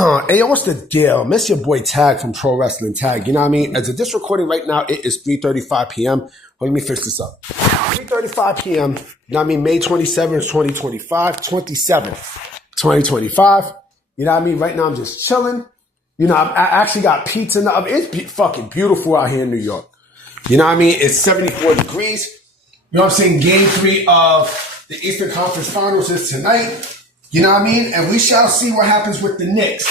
Hey, yo, what's the deal? Miss your boy Tag from Pro Wrestling Tag. You know what I mean? As of this recording right now, it is 3:35 p.m. Let me fix this up. 3:35 p.m. You know what I mean? May 27th, 2025. 2025. You know what I mean? Right now, I'm just chilling. You know, I actually got pizza in the oven. It's fucking beautiful out here in New York. You know what I mean? It's 74 degrees. You know what I'm saying? Game 3 of the Eastern Conference Finals is tonight. You know what I mean? And we shall see what happens with the Knicks.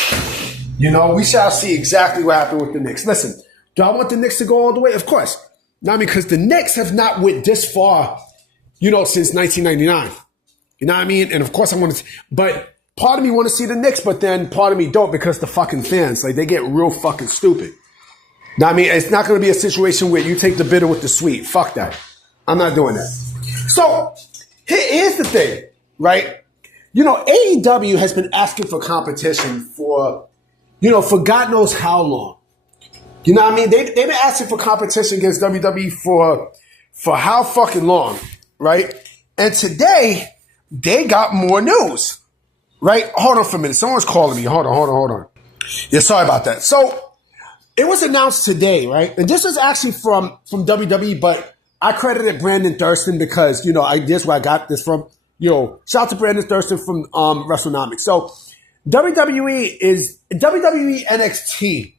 You know, we shall see exactly what happens with the Knicks. Listen, do I want the Knicks to go all the way? Of course. You know what I mean? Because the Knicks have not went this far, you know, since 1999. You know what I mean? And of course I want to, but part of me want to see the Knicks, but then part of me don't because the fucking fans, like, they get real fucking stupid. You know what I mean? It's not going to be a situation where you take the bitter with the sweet. Fuck that. I'm not doing that. So here's the thing, right? You know, AEW has been asking for competition for, you know, for God knows how long. You know what I mean? They've been asking for competition against WWE for how fucking long, right? And today, they got more news, right? Hold on for a minute. Someone's calling me. Hold on. Yeah, sorry about that. So, it was announced today, right? And this is actually from WWE, but I credited Brandon Thurston because, you know, this is where I got this from. Yo, shout out to Brandon Thurston from WrestleNomics. So, WWE NXT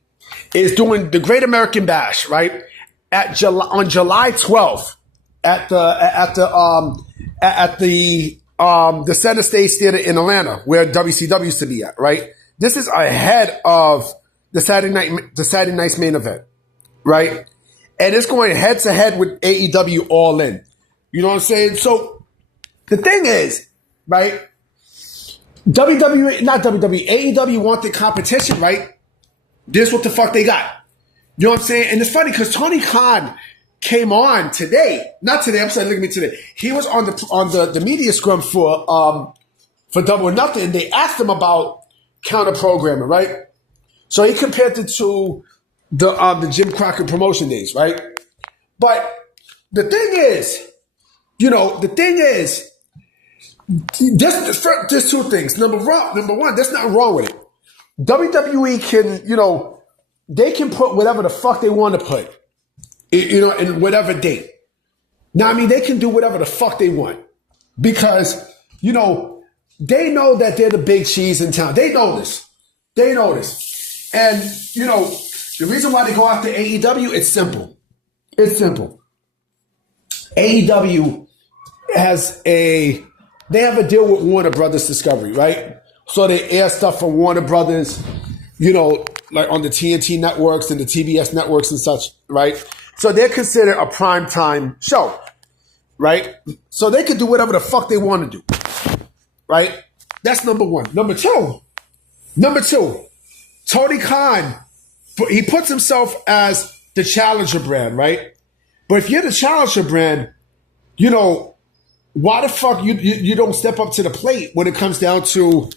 is doing the Great American Bash, right? On July 12th at the Center Stage Theater in Atlanta, where WCW used to be at, right? This is ahead of the Saturday night's main event, right? And it's going head to head with AEW All In. You know what I'm saying? So, the thing is, right, AEW wanted competition, right? This is what the fuck they got. You know what I'm saying? And it's funny because Tony Khan came on today. Not today, I'm sorry, look at me today. He was on the media scrum for Double or Nothing, and they asked him about counter programming, right? So he compared it to the Jim Crockett promotion days, right? But the thing is, there's two things. Number one, there's nothing wrong with it. WWE can, you know, they can put whatever the fuck they want to put, you know, in whatever date. Now, I mean, they can do whatever the fuck they want because, you know, they know that they're the big cheese in town. They know this. And, you know, the reason why they go after AEW, it's simple. AEW they have a deal with Warner Brothers Discovery, right? So they air stuff from Warner Brothers, you know, like on the TNT networks and the TBS networks and such, right? So they're considered a primetime show, right? So they can do whatever the fuck they want to do, right? That's number one. Number two, Tony Khan, he puts himself as the challenger brand, right? But if you're the challenger brand, you know, why the fuck you don't step up to the plate when it comes down to,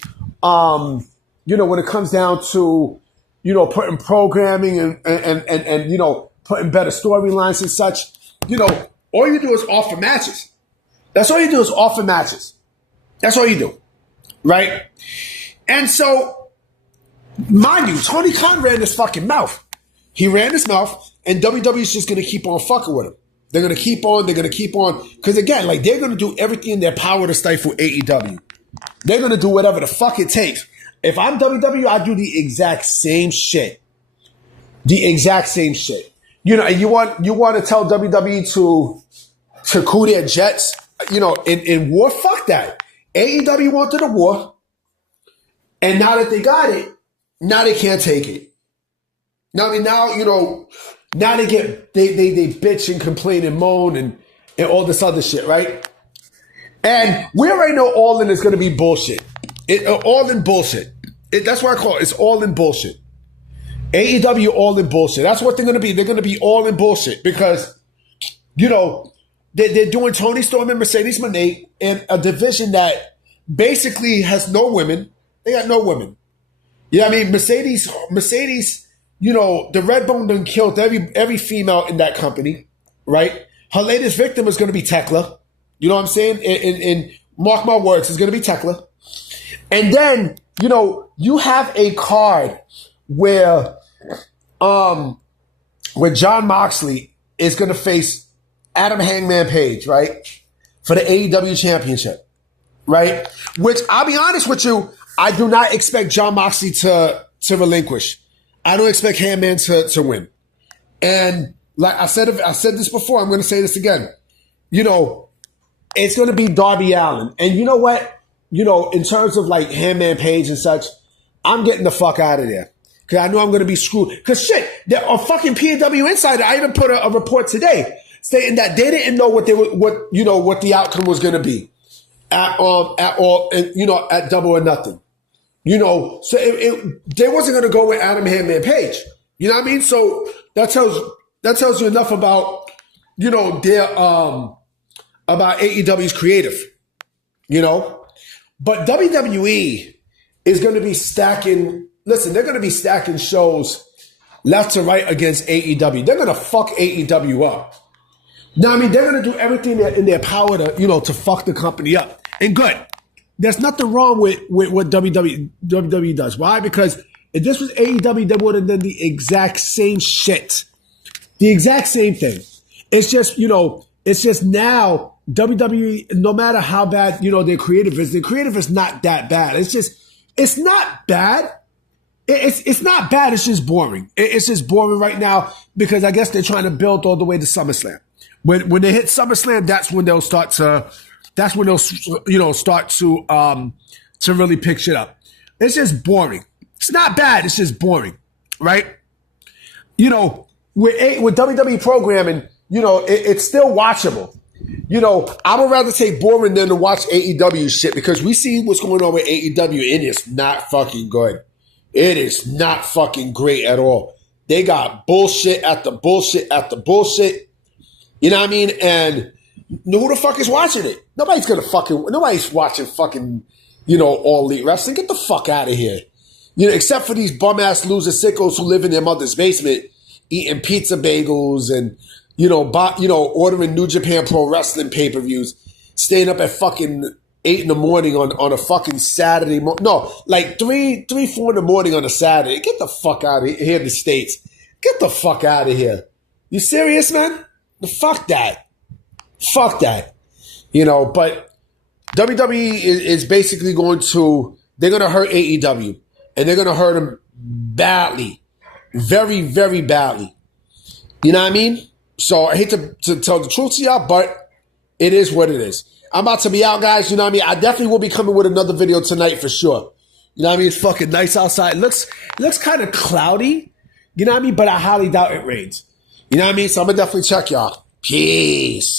you know, putting programming and you know, putting better storylines and such. You know, all you do is offer matches. That's all you do is offer matches. That's all you do, right? And so, mind you, Tony Khan ran his fucking mouth. He ran his mouth, and WWE's just gonna keep on fucking with him. They're going to keep on. Because again, like, they're going to do everything in their power to stifle AEW. They're going to do whatever the fuck it takes. If I'm WWE, I do the exact same shit. You know, and you want to tell WWE to cool their jets, you know, in war? Fuck that. AEW wanted a war. And now that they got it, now they can't take it. Now, you know, now they bitch and complain and moan and all this other shit, right? And we already know All In is going to be bullshit. All In bullshit. That's what I call it. It's All In bullshit. AEW All In bullshit. That's what they're going to be. They're going to be all in bullshit because, you know, they're doing Tony Storm and Mercedes Moné in a division that basically has no women. They got no women. You know what I mean? Mercedes, you know, the Redbone done killed every female in that company, right? Her latest victim is going to be Tekla. You know what I'm saying? And mark my words, it's going to be Tekla. And then, you know, you have a card where John Moxley is going to face Adam Hangman Page, right? For the AEW Championship, right? Which, I'll be honest with you, I do not expect John Moxley to relinquish. I don't expect Hangman to win. And like I said this before, I'm going to say this again. You know, it's going to be Darby Allin. And you know what? You know, in terms of like Hangman Page and such, I'm getting the fuck out of there. Because I know I'm going to be screwed. Because shit, a fucking PW Insider, I even put a report today stating that they didn't know what the outcome was going to be at all, you know, at Double or Nothing. You know, so they wasn't going to go with Adam Hangman Page. You know what I mean? So that tells you enough about, you know, their about AEW's creative. You know, but WWE is going to be stacking. Listen, they're going to be stacking shows left to right against AEW. They're going to fuck AEW up. Now, I mean, they're going to do everything in their power to, you know, to fuck the company up. And good. There's nothing wrong with what WWE does. Why? Because if this was AEW, they would have done the exact same shit. The exact same thing. It's just, you know, it's just now WWE, no matter how bad, you know, their creative is not that bad. It's just, it's not bad. It's not bad. It's just boring. It's just boring right now because I guess they're trying to build all the way to SummerSlam. When they hit SummerSlam, that's when they'll start to really pick shit up. It's just boring. It's not bad. It's just boring, right? You know, with WWE programming, you know, it's still watchable. You know, I would rather take boring than to watch AEW shit because we see what's going on with AEW and it's not fucking good. It is not fucking great at all. They got bullshit after bullshit after bullshit. You know what I mean? And who the fuck is watching it? Nobody's watching fucking, you know, All Elite Wrestling. Get the fuck out of here. You know, except for these bum-ass loser sickos who live in their mother's basement eating pizza bagels and, you know, ordering New Japan Pro Wrestling pay-per-views, staying up at fucking 8 in the morning on a fucking Saturday. No, like 3, 4 in the morning on a Saturday. Get the fuck out of here in the States. Get the fuck out of here. You serious, man? Fuck that. Fuck that. You know, but WWE is basically they're going to hurt AEW. And they're going to hurt them badly. Very, very badly. You know what I mean? So I hate to tell the truth to y'all, but it is what it is. I'm about to be out, guys. You know what I mean? I definitely will be coming with another video tonight for sure. You know what I mean? It's fucking nice outside. It looks kind of cloudy. You know what I mean? But I highly doubt it rains. You know what I mean? So I'm going to definitely check y'all. Peace.